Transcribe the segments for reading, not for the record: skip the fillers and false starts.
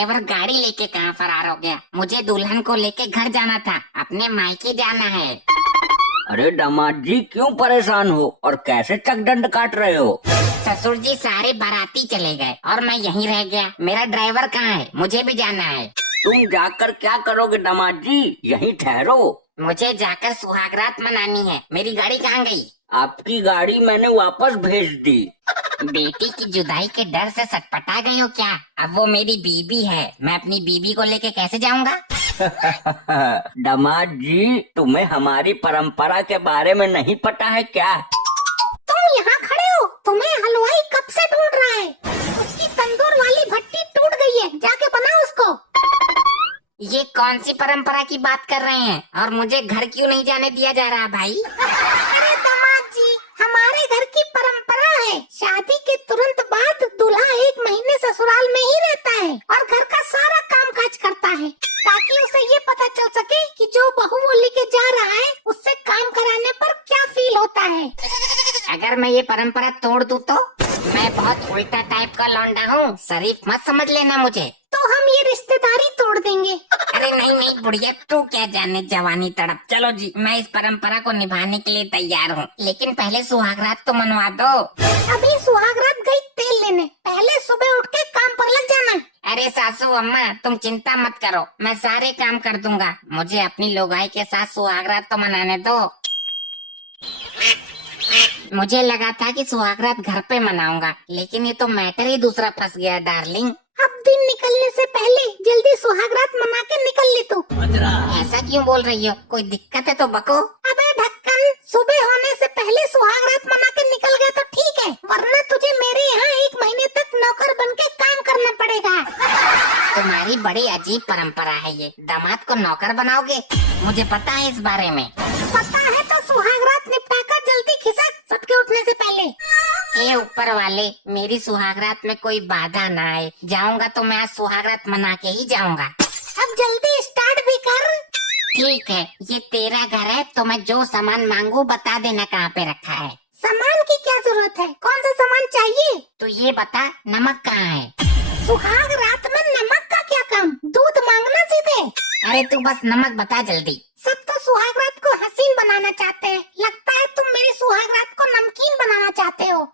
Driver गाड़ी लेके कहाँ फरार हो गया? मुझे दुल्हन को लेके घर जाना था, अपने मायके जाना है। अरे दामाद जी क्यों परेशान हो और कैसे चकदंड काट रहे हो? ससुर जी सारे बाराती चले गए और मैं यहीं रह गया। मेरा ड्राइवर कहाँ है? मुझे भी जाना है। तुम जाकर क्या करोगे दामाद जी? यहीं ठहरो। मुझे जाकर सुहागरात मनानी है। मेरी गाड़ी कहाँ गई? आपकी गाड़ी मैंने वापस भेज दी। बेटी की जुदाई के डर से सटपटा गई हो क्या? अब वो मेरी बीबी है, मैं अपनी बीबी को लेके कैसे जाऊंगा? दामाद जी तुम्हें हमारी परंपरा के बारे में नहीं पता है क्या? तुम यहाँ खड़े हो, तुम्हें हलवाई कब से ढूंढ रहा है। उसकी तंदूर वाली भट्टी टूट गई है, जाके बनाओ उसको। ये कौन सी परंपरा की बात कर रहे हैं और मुझे घर क्यों नहीं जाने दिया जा रहा भाई? अरे दामाद जी, हमारे घर की परंपरा है, शादी के तुरंत बाद दूल्हा 1 महीने ससुराल में ही रहता है और घर का सारा काम काज करता है, ताकि उसे ये पता चल सके कि जो बहू वो लेके जा रहा है उससे काम कराने पर क्या फील होता है। अगर मैं ये परंपरा तोड़ दूं तो? मैं बहुत उल्टा टाइप का लौंडा हूँ, शरीफ मत समझ लेना मुझे। तो हम ये रिश्तेदारी तोड़ देंगे। अरे नहीं नहीं बुढ़िया, तू क्या जाने जवानी तड़प। चलो जी, मैं इस परंपरा को निभाने के लिए तैयार हूँ, लेकिन पहले सुहागरात तो मनवा दो। अभी सुहागरात गई तेल लेने, पहले सुबह उठ के काम पर लग जाना। अरे सासू अम्मा तुम चिंता मत करो, मैं सारे काम कर दूंगा। मुझे अपनी लोगाई के साथ सुहागरात तो मनाने दो। मुझे लगा था कि सुहागरात घर पे मनाऊंगा, लेकिन ये तो मैटर ही दूसरा फंस गया डार्लिंग। अब दिन निकलने से पहले जल्दी सुहागरात मना के निकल ले तू। ऐसा क्यों बोल रही हो? कोई दिक्कत है तो बको। अबे ढक्कन, सुबह होने से पहले सुहागरात मना के निकल गया तो ठीक है, वरना तुझे मेरे यहाँ 1 महीने तक नौकर बन के काम करना पड़ेगा। तुम्हारी बड़ी अजीब परंपरा है ये, दामाद को नौकर बनाओगे? मुझे पता है इस बारे में। पता है तो सुहागरात निपटा कर जल्दी खिसक, सबके उठने से पहले। हे ऊपर वाले, मेरी सुहागरात में कोई बाधा ना आए। जाऊंगा तो मैं आज सुहागरात मना के ही जाऊंगा। अब जल्दी स्टार्ट भी कर। ठीक है, ये तेरा घर है तो मैं जो सामान मांगू बता देना कहाँ पे रखा है। सामान की क्या जरूरत है? कौन सा सामान चाहिए? तो ये बता, नमक कहाँ है? सुहाग रात में नमक का क्या काम? दूध मांगना सीधे। अरे तू बस नमक बता जल्दी। सब तो सुहागरात को हसीन बनाना चाहते हैं, लगता है तुम मेरी सुहागरात को नमकीन बनाना चाहते हो।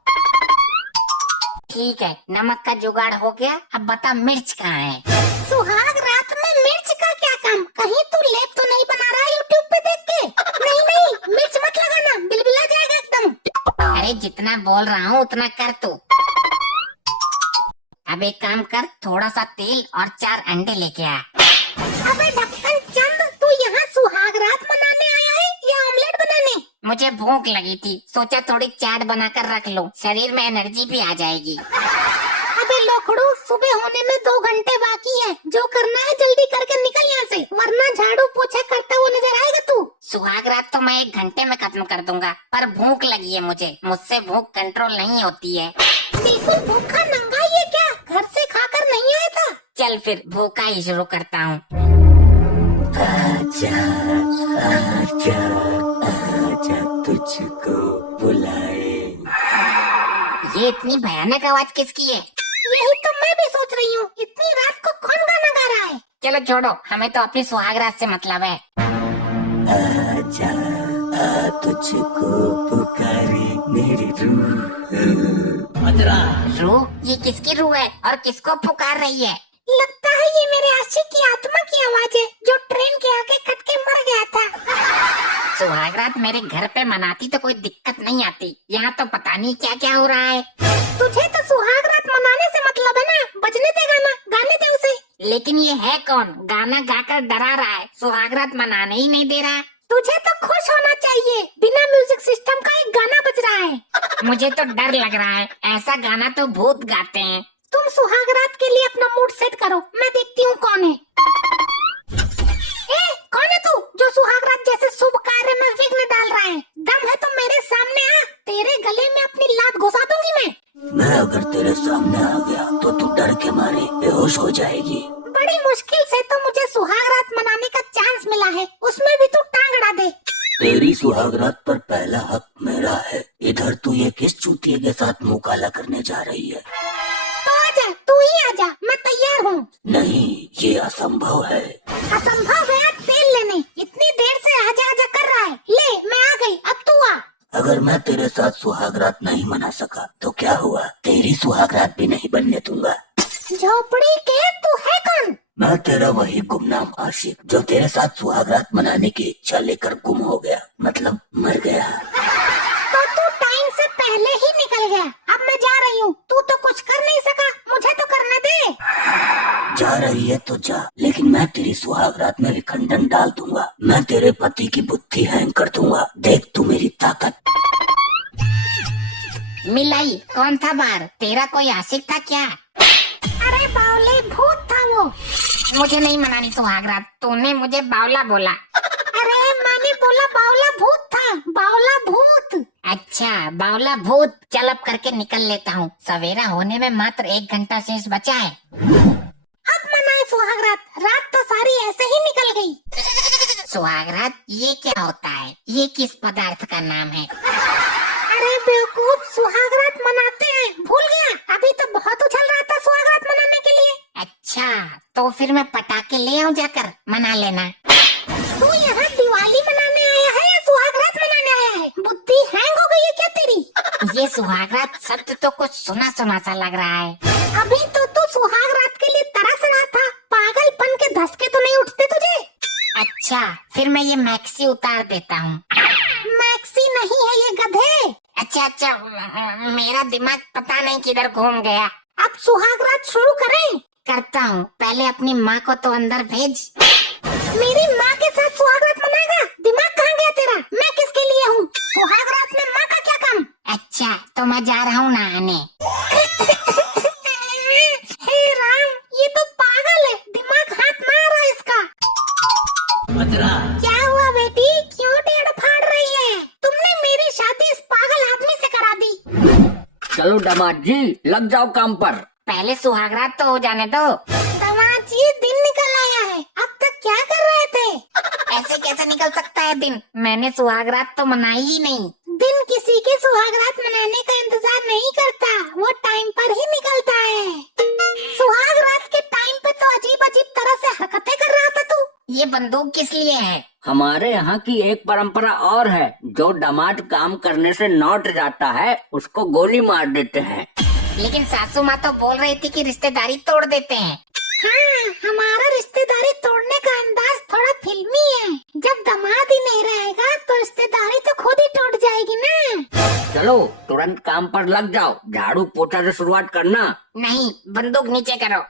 ठीक है, नमक का जुगाड़ हो गया, अब बता मिर्च कहाँ है? सुहाग रात में मिर्च का क्या काम? कहीं तू लेप तो नहीं बना रहा यूट्यूब पे देख के? नहीं नहीं, मिर्च मत लगाना, बिलबिला जाएगा एकदम। अरे जितना बोल रहा हूँ उतना कर तू। अब एक काम कर, थोड़ा सा तेल और 4 अंडे लेके आ। अबे ढक्कन चंद, तू यहाँ सुहागरात मनाने आया है या ऑमलेट बनाने? मुझे भूख लगी थी, सोचा थोड़ी चाट बनाकर रख लूं, शरीर में एनर्जी भी आ जाएगी। अबे लोखड़ू, सुबह होने में 2 घंटे बाकी है, जो करना है जल्दी करके निकल यहाँ से, वरना झाड़ू पोछा करता हुआ नजर आएगा तू। सुहागरात तो मैं 1 घंटे में खत्म कर दूंगा, पर भूख लगी है मुझसे भूख कंट्रोल नहीं होती है। बिल्कुल भूखा नंगा ही है क्या? घर से खाकर नहीं आया था? चल फिर भूखा ही शुरू करता हूँ। आजा आजा आजा तुझको बुलाए। ये इतनी भयानक आवाज किसकी है? यही तो मैं भी सोच रही हूँ, इतनी रात को कौन गाना गा रहा है? चलो छोड़ो, हमें तो अपनी सुहागरात से मतलब है। आजा आ तुझको पुकारे मेरी रूह। रूह? ये किसकी रूह है और किसको पुकार रही है? लगता है ये मेरे आशिक की आत्मा की आवाज है, जो ट्रेन के आगे कट के मर गया था। सुहागरात मेरे घर पे मनाती तो कोई दिक्कत नहीं आती, यहाँ तो पता नहीं क्या क्या हो रहा है। तुझे तो सुहागरात मनाने से मतलब है ना? बजने दे गाना, गाने दे उसे। लेकिन ये है कौन, गाना गाकर डरा रहा है, सुहागरात मनाने ही नहीं दे रहा। तुझे तो खुश होना चाहिए, बिना म्यूजिक सिस्टम का एक गाना बज रहा है। मुझे तो डर लग रहा है, ऐसा गाना तो भूत गाते हैं। तुम सुहागरात के लिए अपना मूड सेट करो, मैं देखती हूँ कौन है। कौन है तू जो सुहागरात जैसे शुभ कार्य में विघ्न डाल रहा है? दम है तो मेरे सामने आ, तेरे गले में अपनी लात घुसा दूंगी मैं अगर तेरे सामने आ गया तो तू डर के मारे बेहोश हो जाएगी। बड़ी मुश्किल से तो मुझे सुहागरात मनाने का चांस मिला है, उसमें भी तू टांग अड़ा दे। तेरी सुहागरात पर पहला हक मेरा है। इधर तू ये किस चूतिए के साथ मुंह काला करने जा रही है? तो आजा, तू ही आजा, मैं तैयार हूँ। नहीं, ये असंभव है। असंभव है तेल लेने, इतनी देर से आजा आजा कर रहा है। ले मैं आ गई, अब तू आ। अगर मैं तेरे साथ सुहागरात नहीं मना सका तो क्या हुआ, तेरी सुहागरात भी नहीं बनने दूंगा। झोपड़ी के तू है कौन? मैं तेरा वही गुमनाम आशिक जो तेरे साथ सुहागरात मनाने की इच्छा लेकर गुम हो गया, मतलब मर गया। तो तू टाइम से पहले ही निकल गया। अब मैं जा रही हूँ, तू तो कुछ कर नहीं सका, मुझे तो करने दे। जा रही है तो जा, लेकिन मैं तेरी सुहागरात में विखंडन डाल दूंगा। मैं तेरे पति की बुद्धि हैंग कर दूंगा, देख तू मेरी ताकत। मिलाई, कौन था बाहर? तेरा कोई आशिक था क्या? अरे बावले, भूत था वो। मुझे नहीं मनानी सुहागरात, तूने मुझे बावला बोला। अरे मैंने बोला बावला भूत था, बावला भूत। अच्छा बावला भूत, चल अब करके निकल लेता हूँ। सवेरा होने में मात्र 1 घंटा शेष बचा है। अब मनाए सुहागरात, रात तो सारी ऐसे ही निकल गई। सुहागरात ये क्या होता है? ये किस पदार्थ का नाम है? अरे बेवकूफ, सुहागरात मनाते हैं, भूल गया? अभी तो बहुत उछल रहा था सुहागरात मनाने के लिए। अच्छा तो फिर मैं पटाखे ले आऊं जाकर, मना लेना। तू यहाँ दिवाली मनाने आया है या सुहागरात मनाने आया है? बुद्धि हैंग हो गई है क्या तेरी? ये सुहागरात शब्द तो कुछ सुना सुना सा लग रहा है। अभी तो तू सुहागरात के लिए तरस रहा था, पागलपन के धसके तो नहीं उठते तुझे? अच्छा फिर मैं ये मैक्सी उतार देता हूँ। मैक्सी नहीं है ये, गधे। अच्छा मेरा दिमाग पता नहीं किधर घूम गया। अब सुहागरात शुरू करें? करता हूँ, पहले अपनी माँ को तो अंदर भेज। मेरी माँ के साथ सुहागरात मनाएगा? दिमाग कहाँ गया तेरा? मैं किसके लिए हूँ? सुहागरात में माँ का क्या काम? अच्छा तो मैं जा रहा हूँ नहाने। हे राम, ये तो पागल है, दिमाग हाथ मार रहा है इसका। क्या हुआ बेटी, क्यों टेढ़ फाड़ रही है? तुमने मेरी शादी इस पागल आदमी से करा दी। चलो दामाद जी, लग जाओ काम पर। पहले सुहागरात तो हो जाने दो। दामाद जी दिन निकल आया है, अब तक क्या कर रहे थे? ऐसे कैसे निकल सकता है दिन? मैंने सुहागरात तो मनाई ही नहीं। दिन किसी के सुहागरात मनाने का इंतजार नहीं करता, वो टाइम पर ही निकलता है। सुहागरात के टाइम पे तो अजीब अजीब तरह से हरकतें कर रहा था तू। ये बंदूक किस लिए है? हमारे यहाँ की एक परंपरा और है, जो दामाद काम करने से लौट जाता है उसको गोली मार देते हैं। लेकिन सासू माँ तो बोल रही थी कि रिश्तेदारी तोड़ देते हैं। हाँ, हमारा रिश्तेदारी तोड़ने का अंदाज थोड़ा फिल्मी है। जब दामाद ही नहीं रहेगा तो रिश्तेदारी तो खुद ही टूट जाएगी ना। चलो तुरंत काम पर लग जाओ, झाड़ू पोछा से शुरुआत करना। नहीं, बंदूक नीचे करो।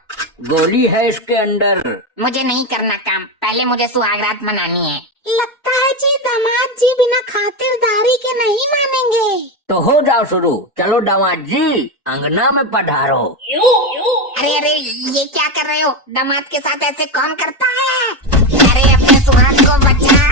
गोली है इसके अंदर। मुझे नहीं करना काम, पहले मुझे सुहागरात मनानी है। लगता है जी दामाद जी बिना खातिरदारी के नहीं मानेंगे। तो हो जाओ शुरू, चलो दामाद जी अंगना में पधारो। अरे अरे ये क्या कर रहे हो? दामाद के साथ ऐसे कौन करता है? अरे अपने सुहाग को बचा।